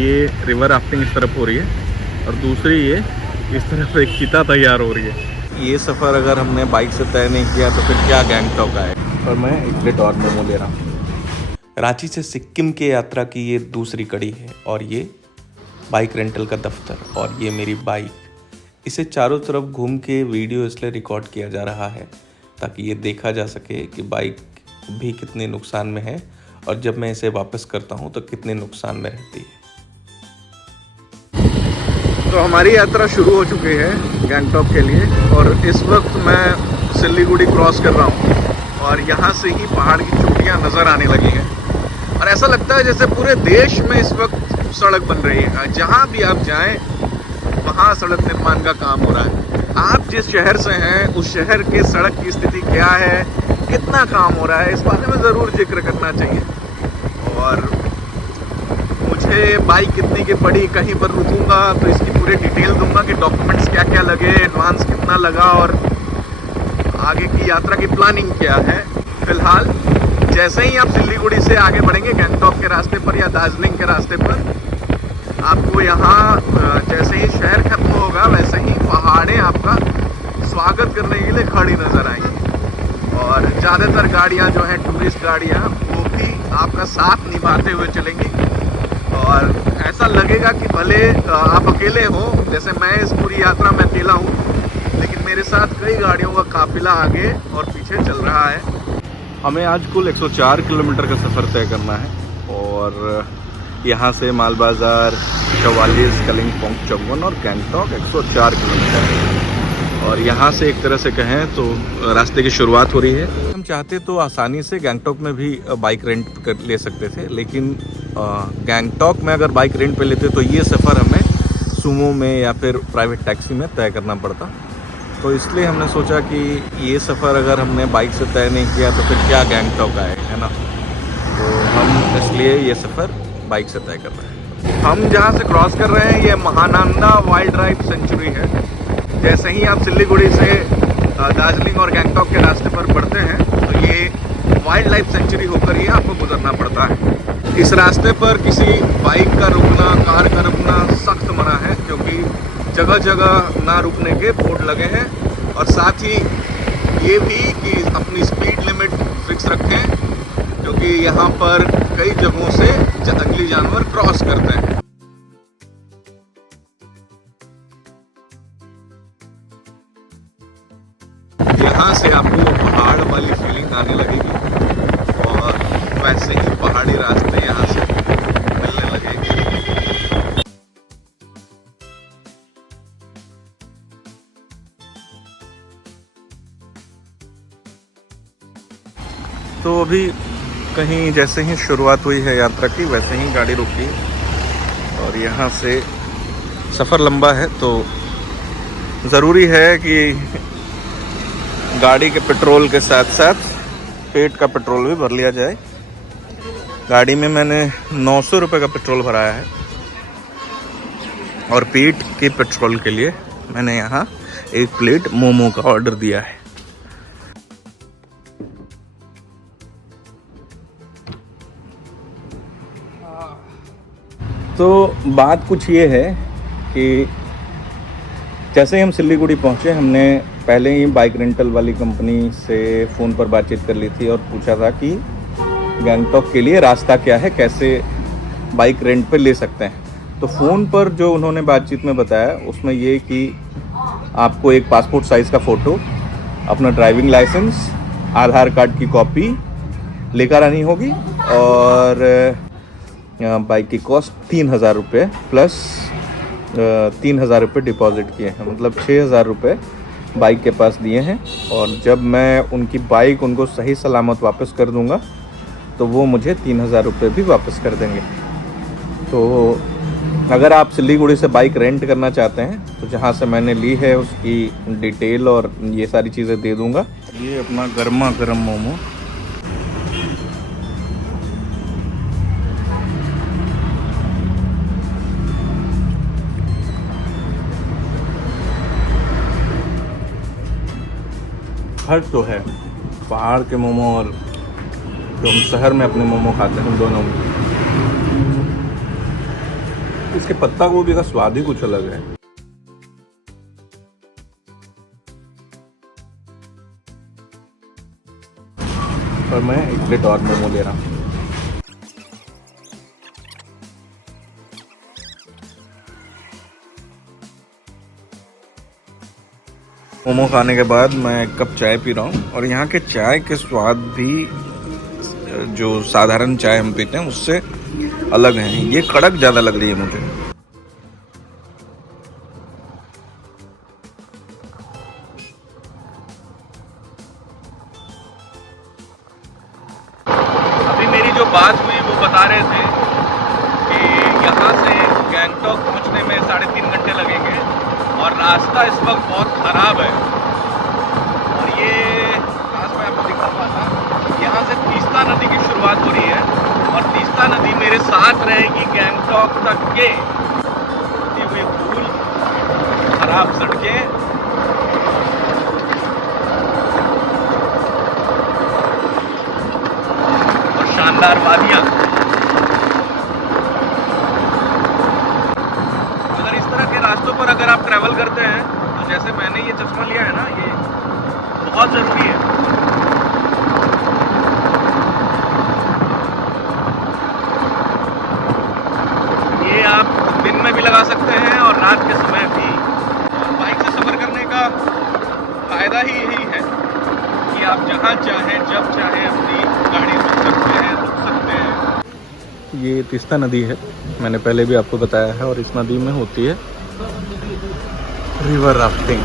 ये river rafting इस तरफ हो रही है और दूसरी ये इस तरफ एक चिता तैयार हो रही है। ये सफ़र अगर हमने बाइक से तय नहीं किया तो फिर क्या गैंगटॉक आए। और मैं एक प्लेट और मोमो ले रहा हूँ। रांची से सिक्किम की यात्रा की ये दूसरी कड़ी है और ये बाइक रेंटल का दफ्तर और ये मेरी बाइक। इसे चारों तरफ घूम के वीडियो इसलिए रिकॉर्ड किया जा रहा है ताकि ये देखा जा सके कि बाइक भी कितने नुकसान में है और जब मैं इसे वापस करता हूँ तो कितने नुकसान में रहती है। तो हमारी यात्रा शुरू हो चुकी है गैंगटॉक के लिए और इस वक्त मैं सिल्लीगुड़ी क्रॉस कर रहा हूँ और यहाँ से ही पहाड़ की चोटियाँ नज़र आने लगी हैं और ऐसा लगता है जैसे पूरे देश में इस वक्त सड़क बन रही है। जहाँ भी आप जाएं वहाँ सड़क निर्माण का काम हो रहा है। आप जिस शहर से हैं उस शहर के सड़क की स्थिति क्या है, कितना काम हो रहा है, इस बारे में ज़रूर जिक्र करना चाहिए। और मुझे बाइक कितनी की पड़ी, कहीं पर रुकूंगा तो इसकी पूरी डिटेल दूंगा कि डॉक्यूमेंट्स क्या क्या लगे, एडवांस कितना लगा और आगे की यात्रा की प्लानिंग क्या है। फिलहाल जैसे ही आप सिल्लीगुड़ी से आगे बढ़ेंगे गैंगटॉक के रास्ते पर या दार्जिलिंग के रास्ते पर, आपको यहाँ जैसे ही शहर खत्म होगा वैसे ही पहाड़ें आपका स्वागत करने के लिए खड़ी नज़र आएंगी और ज़्यादातर गाड़ियाँ जो हैं टूरिस्ट गाड़ियाँ वो भी आपका साथ निभाते हुए चलेंगी और ऐसा लगेगा कि भले आप अकेले हो, जैसे मैं इस पूरी यात्रा में अकेला हूँ लेकिन मेरे साथ कई गाड़ियों का काफिला आगे और पीछे चल रहा है। हमें आज कुल 104 किलोमीटर का सफ़र तय करना है और यहाँ से माल बाज़ार, 44, कलिंपोंग 54 और गैंगटॉक 104 किलोमीटर और यहाँ से एक तरह से कहें तो रास्ते की शुरुआत हो रही है। हम चाहते तो आसानी से गैंगटॉक में भी बाइक रेंट कर ले सकते थे, लेकिन गैंगटॉक में अगर बाइक रेंट पे लेते तो ये सफ़र हमें सूमो में या फिर प्राइवेट टैक्सी में तय करना पड़ता। तो इसलिए हमने सोचा कि ये सफ़र अगर हमने बाइक से तय नहीं किया तो फिर क्या गैंगटॉक आए, है ना। तो हम इसलिए ये सफ़र बाइक से तय कर रहे हैं। हम जहाँ से क्रॉस कर रहे हैं ये महानंदा वाइल्ड लाइफ सेंचुरी है। जैसे ही आप सिल्लीगुड़ी से दार्जिलिंग और गैंगटॉक के रास्ते पर बढ़ते हैं तो ये वाइल्ड लाइफ सेंचुरी होकर ही आपको गुजरना पड़ता है। इस रास्ते पर किसी बाइक का रुकना, कार का रुकना सख्त मना है क्योंकि जगह जगह ना रुकने के बोर्ड लगे हैं और साथ ही ये भी कि अपनी स्पीड लिमिट फिक्स रखें क्योंकि यहाँ पर कई जगहों से जंगली जानवर क्रॉस करते हैं। यहाँ से आपको पहाड़ वाली फीलिंग आने लगेगी और वैसे ही पहाड़ी रास्ते यहाँ से मिलने लगेंगे। तो अभी कहीं जैसे ही शुरुआत हुई है यात्रा की वैसे ही गाड़ी रुकी और यहाँ से सफ़र लंबा है तो ज़रूरी है कि गाड़ी के पेट्रोल के साथ साथ पेट का पेट्रोल भी भर लिया जाए। गाड़ी में मैंने 900 रुपये का पेट्रोल भराया है और पेट के पेट्रोल के लिए मैंने यहाँ एक प्लेट मोमो का ऑर्डर दिया है। तो बात कुछ ये है कि जैसे ही हम सिल्लीगुड़ी पहुँचे हमने पहले ही बाइक रेंटल वाली कंपनी से फ़ोन पर बातचीत कर ली थी और पूछा था कि गैंगटॉक के लिए रास्ता क्या है, कैसे बाइक रेंट पे ले सकते हैं। तो फ़ोन पर जो उन्होंने बातचीत में बताया उसमें ये कि आपको एक पासपोर्ट साइज़ का फ़ोटो, अपना ड्राइविंग लाइसेंस, आधार कार्ड की कॉपी लेकर आनी होगी और बाइक की कॉस्ट 3,000 रुपये प्लस 3,000 रुपये डिपॉजिट किए हैं, मतलब 6,000 रुपये बाइक के पास दिए हैं। और जब मैं उनकी बाइक उनको सही सलामत वापस कर दूंगा तो वो मुझे 3,000 रुपये भी वापस कर देंगे। तो अगर आप सिल्लीगुड़ी से बाइक रेंट करना चाहते हैं तो जहाँ से मैंने ली है उसकी डिटेल और ये सारी चीज़ें दे दूँगा। ये अपना गर्मा गर्म मोमो, फर्क तो है पहाड़ के मोमो और जो हम शहर में अपने मोमो खाते हैं दोनों में। इसके पत्ता गोभी का स्वाद ही कुछ अलग है। और मैं एक प्लेट और मोमो ले रहा हूँ। मोमो खाने के बाद मैं एक कप चाय पी रहा हूँ और यहाँ के चाय के स्वाद भी जो साधारण चाय हम पीते हैं उससे अलग है। ये कड़क ज़्यादा लग रही है मुझे। अभी मेरी जो बात हुई वो बता रहे थे कि यहाँ से गैंगटॉक पहुँचने में 3.5 घंटे लगेंगे और रास्ता इस वक्त बहुत ख़राब है। और ये आज मैं आपको दिखा पाता, यहाँ से तीस्ता नदी की शुरुआत हो रही है और तीस्ता नदी मेरे साथ रहेगी गैंगटॉक तक के। ये हुई धूल, खराब सड़कें, और शानदार वादियाँ। अगर इस तरह के रास्तों पर अगर आप ट्रैवल करते हैं तो जैसे मैंने ये चश्मा लिया है ना, ये बहुत ज़रूरी है। ये आप दिन में भी लगा सकते हैं और रात के समय भी। और बाइक से सफ़र करने का फ़ायदा ही यही है कि आप जहाँ चाहें जब चाहें अपनी गाड़ी रुक सकते हैं। ये तीस्ता नदी है, मैंने पहले भी आपको बताया है, और इस नदी में होती है रिवर राफ्टिंग।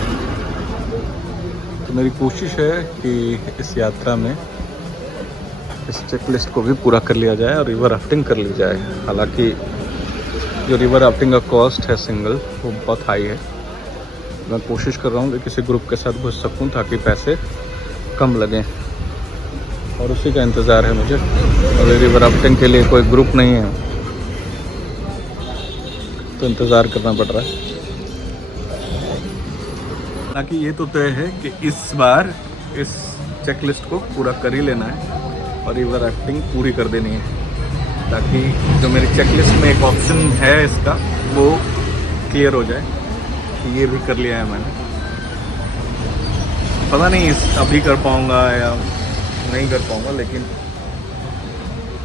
तो मेरी कोशिश है कि इस यात्रा में इस चेकलिस्ट को भी पूरा कर लिया जाए और रिवर राफ्टिंग कर ली जाए। हालांकि जो रिवर राफ्टिंग का कॉस्ट है सिंगल, वो बहुत हाई है। मैं कोशिश कर रहा हूँ कि किसी ग्रुप के साथ घुस सकूँ ताकि पैसे कम लगें, और उसी का इंतज़ार है मुझे। अगर रिवर राफ्टिंग के लिए कोई ग्रुप नहीं है तो इंतज़ार करना पड़ रहा है। हालांकि ये तो तय है कि इस बार इस चेकलिस्ट को पूरा कर ही लेना है और रिवर राफ्टिंग पूरी कर देनी है, ताकि जो मेरी चेकलिस्ट में एक ऑप्शन है इसका वो क्लियर हो जाए। ये भी कर लिया है मैंने। पता नहीं इस अभी कर पाऊँगा या नहीं कर पाऊँगा, लेकिन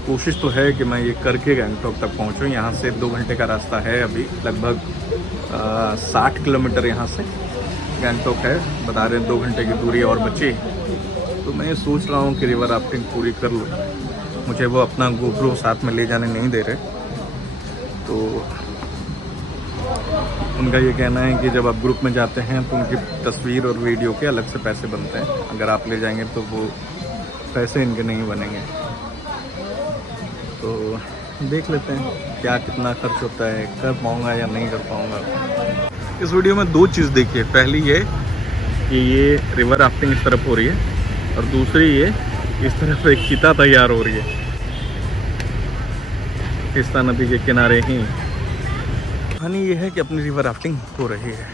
कोशिश तो है कि मैं ये करके गैंगटॉक तक पहुँचूँ। यहाँ से 2 घंटे का रास्ता है, अभी लगभग 60 किलोमीटर यहाँ से गैंगटॉक है। बता रहे हैं 2 घंटे की दूरी और बची। तो मैं सोच रहा हूँ कि रिवर राफ्टिंग पूरी कर लूँ। मुझे वो अपना गोप्रो साथ में ले जाने नहीं दे रहे, तो उनका ये कहना है कि जब आप ग्रुप में जाते हैं तो उनकी तस्वीर और वीडियो के अलग से पैसे बनते हैं, अगर आप ले जाएंगे तो वो पैसे इनके नहीं बनेंगे। तो देख लेते हैं क्या कितना खर्च होता है, कर पाऊँगा या नहीं कर पाऊँगा। इस वीडियो में 2 चीज़ देखिए। पहली ये कि ये रिवर राफ्टिंग इस तरफ हो रही है, और दूसरी ये इस तरफ एक चिता तैयार हो रही है तीस्ता नदी के किनारे ही। कहानी ये है कि अपनी रिवर राफ्टिंग हो रही है।